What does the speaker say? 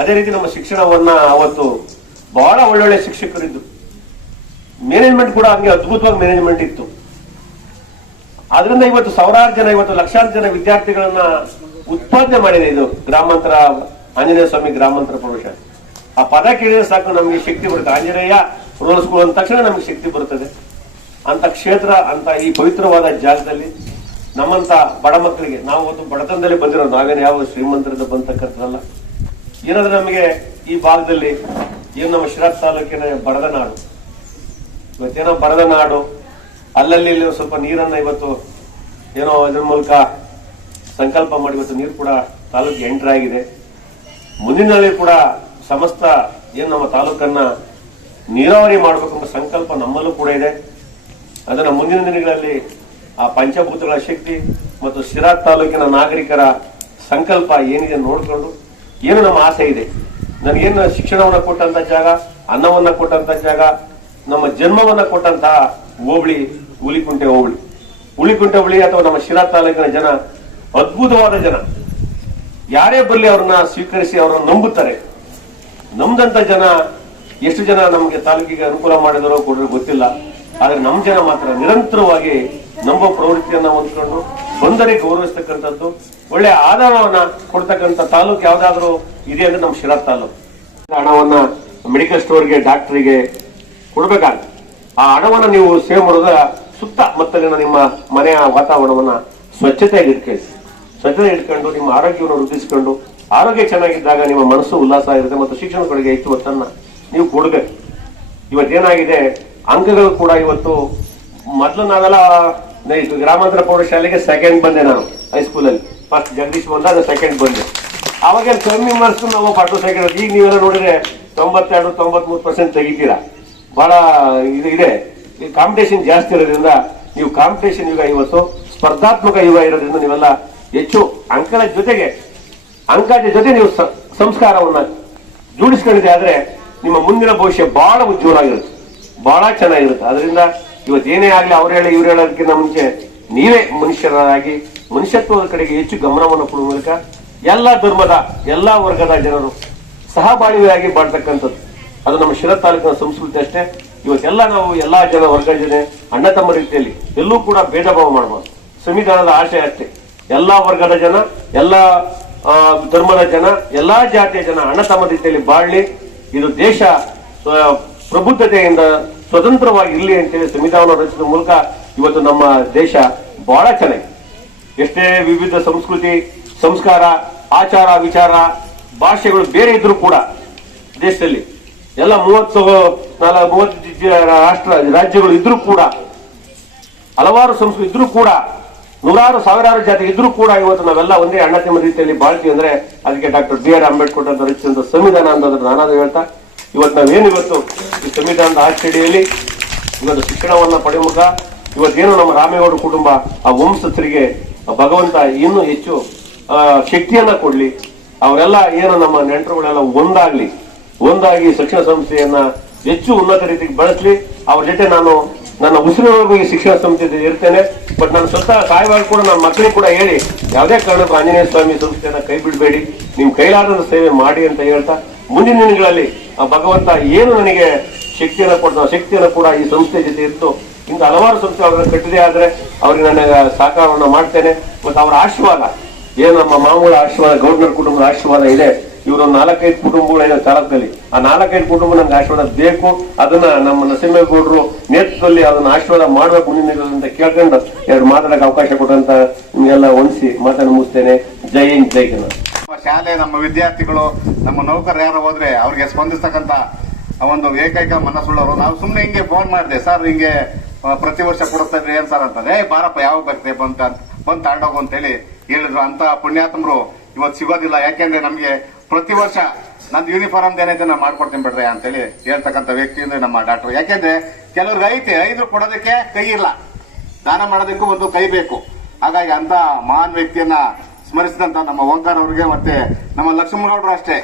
ಅದೇ ರೀತಿ ನಮ್ಮ ಶಿಕ್ಷಣವನ್ನ ಅವತ್ತು ಬಹಳ ಒಳ್ಳೊಳ್ಳೆ ಶಿಕ್ಷಕರಿದ್ದು, ಮ್ಯಾನೇಜ್ಮೆಂಟ್ ಕೂಡ ಹಂಗೆ ಅದ್ಭುತವಾಗಿ ಮ್ಯಾನೇಜ್ಮೆಂಟ್ ಇತ್ತು. ಆದ್ರಿಂದ ಇವತ್ತು ಸಾವಿರಾರು ಜನ, ಇವತ್ತು ಲಕ್ಷಾಂತರ ಜನ ವಿದ್ಯಾರ್ಥಿಗಳನ್ನ ಉತ್ಪಾದನೆ ಮಾಡಿದೆ ಇದು ಗ್ರಾಮಾಂತರ ಆಂಜನೇಯ ಸ್ವಾಮಿ ಗ್ರಾಮಾಂತರ ಪ್ರೌಢಶಾಲೆ. ಆ ಪದ ಕೇಳಿದ್ರೆ ಸಾಕು ನಮಗೆ ಶಕ್ತಿ ಬರುತ್ತೆ. ಆಂಜನೇಯ ರೂರಲ್ ಸ್ಕೂಲ್ ಅಂದ ತಕ್ಷಣ ನಮಗೆ ಶಕ್ತಿ ಬರುತ್ತದೆ. ಅಂತ ಕ್ಷೇತ್ರ, ಅಂತ ಈ ಪವಿತ್ರವಾದ ಜಾಗದಲ್ಲಿ ನಮ್ಮಂತ ಬಡ ಮಕ್ಕಳಿಗೆ, ನಾವು ಒಂದು ಬಡತನದಲ್ಲಿ ಬಂದಿರೋದು, ನಾವೇನು ಯಾವ ಶ್ರೀಮಂತರಿಂದ ಬಂತಕ್ಕಂಥದ್ದಲ್ಲ. ಏನಾದ್ರೆ ನಮಗೆ ಈ ಭಾಗದಲ್ಲಿ ಏನು ನಮ್ಮ ಶಿರಾ ತಾಲೂಕಿನ ಬರದ ನಾಡು, ಇವತ್ತೇನೋ ಬರದ ನಾಡು, ಅಲ್ಲಲ್ಲಿ ಸ್ವಲ್ಪ ನೀರನ್ನ ಇವತ್ತು ಏನೋ ಇದ್ರ ಮೂಲಕ ಸಂಕಲ್ಪ ಮಾಡಿ ಇವತ್ತು ನೀರು ಕೂಡ ತಾಲೂಕಿಗೆ ಎಂಟರ್ ಆಗಿದೆ. ಮುಂದಿನಲ್ಲಿ ಕೂಡ ಸಮಸ್ತ ಏನು ನಮ್ಮ ತಾಲೂಕನ್ನ ನೀರಾವರಿ ಮಾಡಬೇಕೆಂಬ ಸಂಕಲ್ಪ ನಮ್ಮಲ್ಲೂ ಕೂಡ ಇದೆ. ಅದನ್ನ ಮುಂದಿನ ದಿನಗಳಲ್ಲಿ ಆ ಪಂಚಭೂತಗಳ ಶಕ್ತಿ ಮತ್ತು ಶಿರಾ ತಾಲೂಕಿನ ನಾಗರಿಕರ ಸಂಕಲ್ಪ ಏನಿದೆ ನೋಡ್ಕೊಂಡು, ಏನು ನಮ್ಮ ಆಸೆ ಇದೆ, ನನಗೇನು ಶಿಕ್ಷಣವನ್ನ ಕೊಟ್ಟಂತ ಜಾಗ, ಅನ್ನವನ್ನ ಕೊಟ್ಟಂತ ಜಾಗ, ನಮ್ಮ ಜನ್ಮವನ್ನ ಕೊಟ್ಟಂತಹ ಹೋಬಳಿ ಹುಲಿಕುಂಟೆ ಹೋಬಳಿ. ಹುಲಿಕುಂಟೆ ಹೋಬಳಿ ಅಥವಾ ನಮ್ಮ ಶಿರಾ ತಾಲೂಕಿನ ಜನ ಅದ್ಭುತವಾದ ಜನ. ಯಾರೇ ಬರಲಿ ಅವ್ರನ್ನ ಸ್ವೀಕರಿಸಿ ಅವ್ರನ್ನ ನಂಬುತ್ತಾರೆ. ನಮ್ದಂತ ಜನ ಎಷ್ಟು ಜನ ನಮಗೆ ತಾಲೂಕಿಗೆ ಅನುಕೂಲ ಮಾಡಿದರೋ ಕೊಡ್ರೆ ಗೊತ್ತಿಲ್ಲ. ಆದ್ರೆ ನಮ್ಮ ಜನ ಮಾತ್ರ ನಿರಂತರವಾಗಿ ನಮ್ಮ ಪ್ರವೃತ್ತಿಯನ್ನ ಹೊಂದ್ಕೊಂಡು ಬಂದರೆ ಗೌರವಿಸ್ತಕ್ಕಂಥದ್ದು, ಒಳ್ಳೆ ಆಧಾರವನ್ನ ಕೊಡ್ತಕ್ಕಂಥ ತಾಲೂಕು ಯಾವ್ದಾದ್ರು ಇದೆ ಅಂದ್ರೆ ನಮ್ಮ ಶಿರಾ ತಾಲೂಕು. ಹಣವನ್ನ ಮೆಡಿಕಲ್ ಸ್ಟೋರ್ಗೆ, ಡಾಕ್ಟರ್ಗೆ ಕೊಡ್ಬೇಕಾಗುತ್ತೆ. ಆ ಹಣವನ್ನ ನೀವು ಸೇವ್ ಮಾಡೋದ ಸುತ್ತಮುತ್ತಲಿನ ನಿಮ್ಮ ಮನೆಯ ವಾತಾವರಣವನ್ನ ಸ್ವಚ್ಛತೆಯಾಗಿ ಇಟ್ಕೊಂಡು ನಿಮ್ಮ ಆರೋಗ್ಯವನ್ನು ವೃದ್ಧಿಸಿಕೊಂಡು, ಆರೋಗ್ಯ ಚೆನ್ನಾಗಿದ್ದಾಗ ನಿಮ್ಮ ಮನಸ್ಸು ಉಲ್ಲಾಸ ಇರುತ್ತೆ ಮತ್ತು ಶಿಕ್ಷಣ ಕಡೆಗೆ ಹೆಚ್ಚು ಒತ್ತನ್ನ ನೀವು ಕೊಡ್ಬೇಕು. ಇವತ್ತೇನಾಗಿದೆ, ಅಂಕಗಳು ಕೂಡ ಇವತ್ತು ಮೊದಲು ನಾವೆಲ್ಲ ಗ್ರಾಮಾಂತರ ಪ್ರೌಢಶಾಲೆಗೆ ಸೆಕೆಂಡ್ ಬಂದೆ. ನಾನು ಹೈಸ್ಕೂಲಲ್ಲಿ ಫಸ್ಟ್ ಜಗದೀಶ್ ಬಂದಾಗ ಸೆಕೆಂಡ್ ಬಂದೆ. ಅವಾಗ ಕಮ್ಮಿ ಮಾರ್ಕ್ಸ್ ನಾವು ಪಾಟು ಸೆಕೆಂಡ್. ಈಗ ನೀವೆಲ್ಲ ನೋಡಿದ್ರೆ 92-93% ತೆಗಿತೀರಾ. ಬಹಳ ಇದು ಇದೆ, ಕಾಂಪಿಟೇಷನ್ ಜಾಸ್ತಿ ಇರೋದ್ರಿಂದ, ನೀವು ಕಾಂಪಿಟೇಷನ್ ಯುಗ ಇವತ್ತು ಸ್ಪರ್ಧಾತ್ಮಕ ಯುಗ ಇರೋದ್ರಿಂದ ನೀವೆಲ್ಲ ಹೆಚ್ಚು ಅಂಕದ ಜೊತೆಗೆ ನೀವು ಸಂಸ್ಕಾರವನ್ನ ಜೋಡಿಸ್ಕೊಂಡಿದೆ ಆದ್ರೆ ನಿಮ್ಮ ಮುಂದಿನ ಭವಿಷ್ಯ ಬಹಳ ಉಜ್ವಲವಾಗಿರುತ್ತೆ, ಬಹಳ ಚೆನ್ನಾಗಿರುತ್ತೆ. ಅದರಿಂದ ಇವತ್ತೇನೇ ಆಗ್ಲಿ ಅವ್ರು ಹೇಳಿ ಇವ್ರು ಹೇಳೋದಕ್ಕಿಂತ ಮುಂಚೆ ನೀವೇ ಮನುಷ್ಯರಾಗಿ ಮನುಷ್ಯತ್ವದ ಕಡೆಗೆ ಹೆಚ್ಚು ಗಮನವನ್ನು ಕೊಡುವ ಮೂಲಕ ಎಲ್ಲಾ ಧರ್ಮದ, ಎಲ್ಲಾ ವರ್ಗದ ಜನರು ಸಹಬಾಳ್ವೆಯಾಗಿ ಬಾಳ್ತಕ್ಕಂಥದ್ದು ಅದು ನಮ್ಮ ಶಿರಾ ತಾಲೂಕಿನ ಸಂಸ್ಕೃತಿ ಅಷ್ಟೇ. ಇವತ್ತೆಲ್ಲ ನಾವು ಎಲ್ಲಾ ಜನ ವರ್ಗ ಜನ ಅಣ್ಣ ತಮ್ಮ ರೀತಿಯಲ್ಲಿ ಎಲ್ಲೂ ಕೂಡ ಭೇದ ಭಾವ ಮಾಡಬಾರ್ದು. ಸಂವಿಧಾನದ ಆಶಯ ಅಷ್ಟೇ, ಎಲ್ಲಾ ವರ್ಗದ ಜನ, ಎಲ್ಲಾ ಧರ್ಮದ ಜನ, ಎಲ್ಲಾ ಜಾತಿಯ ಜನ ಅಣ್ಣ ತಮ್ಮ ರೀತಿಯಲ್ಲಿ ಬಾಳ್ಲಿ, ಇದು ದೇಶ ಪ್ರಬುದ್ಧತೆಯಿಂದ ಸ್ವತಂತ್ರವಾಗಿ ಇರಲಿ ಅಂತೇಳಿ ಸಂವಿಧಾನ ರಚಿಸಿದ ಮೂಲಕ ಇವತ್ತು ನಮ್ಮ ದೇಶ ಬಹಳ ಚೆನ್ನಾಗಿ, ಎಷ್ಟೇ ವಿವಿಧ ಸಂಸ್ಕೃತಿ, ಸಂಸ್ಕಾರ, ಆಚಾರ, ವಿಚಾರ, ಭಾಷೆಗಳು ಬೇರೆ ಇದ್ರೂ ಕೂಡ ದೇಶದಲ್ಲಿ ಎಲ್ಲ 30 ರಾಜ್ಯಗಳು ಇದ್ರೂ ಕೂಡ, ಹಲವಾರು ಸಂಸ್ಕೃತಿ ಇದ್ರೂ ಕೂಡ, ನೂರಾರು ಸಾವಿರಾರು ಜಾತಿ ಇದ್ರೂ ಕೂಡ ಇವತ್ತು ನಾವೆಲ್ಲ ಒಂದೇ ಅಣ್ಣ ತಮ್ಮ ರೀತಿಯಲ್ಲಿ ಬಾಳ್ತೀವಿ ಅಂದ್ರೆ ಅದಕ್ಕೆ ಡಾಕ್ಟರ್ ಬಿ ಆರ್ ಅಂಬೇಡ್ಕರ್ ಅಂತ ರಚಿಸಿದಂತ ಸಂವಿಧಾನ ಅಂತ ನಾನಾದ್ರೂ ಹೇಳ್ತಾ, ಇವತ್ತು ನಾವೇನು ಇವತ್ತು ಈ ಸಂವಿಧಾನದ ಆಚರಣೆಯಲ್ಲಿ ಇವತ್ತು ಶಿಕ್ಷಣವನ್ನ ಪಡೆಯುವ ಇವತ್ತೇನು ನಮ್ಮ ರಾಮೇಗೌಡ ಕುಟುಂಬ ಆ ವಂಶಸ್ಥರಿಗೆ ಭಗವಂತ ಇನ್ನೂ ಹೆಚ್ಚು ಶಕ್ತಿಯನ್ನ ಕೊಡ್ಲಿ. ಅವರೆಲ್ಲ ಏನು ನಮ್ಮ ನೆಂಟರುಗಳೆಲ್ಲ ಒಂದಾಗಿ ಶಿಕ್ಷಣ ಸಂಸ್ಥೆಯನ್ನ ಹೆಚ್ಚು ಉನ್ನತ ರೀತಿಗೆ ಬೆಳೆಸಲಿ. ಅವ್ರ ಜೊತೆ ನಾನು ನನ್ನ ಉಸಿರಿನವರೆಗೂ ಈ ಶಿಕ್ಷಣ ಸಂಸ್ಥೆ ಇರ್ತೇನೆ. ಬಟ್ ನಾನು ಸ್ವತಃ ಸಾಯುವಾಗ ಕೂಡ ನನ್ನ ಮಕ್ಕಳಿಗೆ ಕೂಡ ಹೇಳಿ, ಯಾವುದೇ ಕಾರಣಕ್ಕೂ ಆಂಜನೇಯ ಸ್ವಾಮಿ ಸಂಸ್ಥೆಯನ್ನ ಕೈ ಬಿಡಬೇಡಿ, ನಿಮ್ ಕೈಲಾದ ಸೇವೆ ಮಾಡಿ ಅಂತ ಹೇಳ್ತಾ, ಮುಂದಿನ ದಿನಗಳಲ್ಲಿ ಆ ಭಗವಂತ ಏನು ನನಗೆ ಶಕ್ತಿಯನ್ನು ಕೊಡ್ತಾನೆ, ಶಕ್ತಿಯನ್ನು ಕೂಡ ಈ ಸಂಸ್ಥೆ ಜೊತೆ ಇತ್ತು. ಇಂಥ ಹಲವಾರು ಸಂಸ್ಥೆ ಅವ್ರನ್ನ ಕಟ್ಟಿದೆ ಆದ್ರೆ ಅವ್ರಿಗೆ ನನ್ನ ಸಹಕಾರವನ್ನ ಮಾಡ್ತೇನೆ. ಮತ್ತು ಅವರ ಆಶೀರ್ವಾದ ಏನು ನಮ್ಮ ಮಾಮೂಲ ಆಶೀರ್ವಾದ, ಗೌರ್ನರ್ ಕುಟುಂಬದ ಆಶೀರ್ವಾದ ಇದೆ. ಇವರು 4-5 ಕುಟುಂಬಗಳಿದೆ ತಾಲೂಕಲ್ಲಿ. ಆ 4-5 ಕುಟುಂಬ ನಮ್ಗೆ ಆಶೀರ್ವಾದ ಬೇಕು. ಅದನ್ನ ನಮ್ಮ ನರಸಿಂಹೇಗೌಡರು ನೇತೃತ್ವದಲ್ಲಿ ಅದನ್ನ ಆಶೀರ್ವಾದ ಮಾಡ್ಬೇಕು ಮುಂದಿನ ಅಂತ ಕೇಳ್ಕೊಂಡು ಎರಡು ಮಾತಾಡಕ್ಕೆ ಅವಕಾಶ ಕೊಟ್ಟಂತ ನಿಮ್ಗೆಲ್ಲ ಹೊಂದಿಸಿ ಮಾತನ್ನು ಮುಗಿಸ್ತೇನೆ. ಜೈ ಹಿಂದ್, ಜೈ ಕನ್ನಡ. ಶಾಲೆ, ನಮ್ಮ ವಿದ್ಯಾರ್ಥಿಗಳು, ನಮ್ಮ ನೌಕರರು ಯಾರು ಹೋದ್ರೆ ಅವ್ರಿಗೆ ಸ್ಪಂದಿಸ್ತಕ್ಕಂತ ಒಂದು ಏಕೈಕ ಮನಸ್ಸುಳ್ಳವರು. ನಾವು ಸುಮ್ನೆ ಹಿಂಗೆ ಫೋನ್ ಮಾಡಿದೆ, ಸರ್ ಹಿಂಗೆ ಪ್ರತಿ ವರ್ಷ ಕೊಡುತ್ತಾ ಇದ್ರಿ ಏನ್ ಸರ್ ಅಂತಂದ್ರೆ, ಬಾರಪ್ಪ ಯಾವಾಗ ಬರ್ತೇ ಬಂದು ತಗೊಂಡೋಗು ಅಂತ ಹೇಳಿ ಹೇಳಿದ್ರು. ಅಂತ ಪುಣ್ಯಾತ್ಮರು ಇವತ್ತು ಸಿಗೋದಿಲ್ಲ. ಯಾಕೆಂದ್ರೆ ನಮ್ಗೆ ಪ್ರತಿ ವರ್ಷ ನಂದು ಯೂನಿಫಾರ್ಮ್ ಏನೈತೆ ನಾನು ಮಾಡ್ಕೊಡ್ತೀನಿ ಬಿಡ್ರಿ ಅಂತ ಹೇಳಿ ಹೇಳ್ತಕ್ಕಂಥ ವ್ಯಕ್ತಿ ಅಂದ್ರೆ ನಮ್ಮ ಡಾಕ್ಟರ್. ಯಾಕೆಂದ್ರೆ ಕೆಲವ್ರಿಗೆ ಐದು ಕೊಡೋದಕ್ಕೆ ಕೈ ಇಲ್ಲ, ದಾನ ಮಾಡೋದಕ್ಕೂ ಒಂದು ಕೈ ಬೇಕು. ಹಾಗಾಗಿ ಅಂತ ಮಹಾನ್ ವ್ಯಕ್ತಿಯನ್ನ ಸ್ಮರಿಸಿದಂತ ನಮ್ಮ ಓಂಕಾರ ಅವರಿಗೆ ಮತ್ತೆ ನಮ್ಮ ಲಕ್ಷ್ಮಣಗೌಡರು ಅಷ್ಟೇ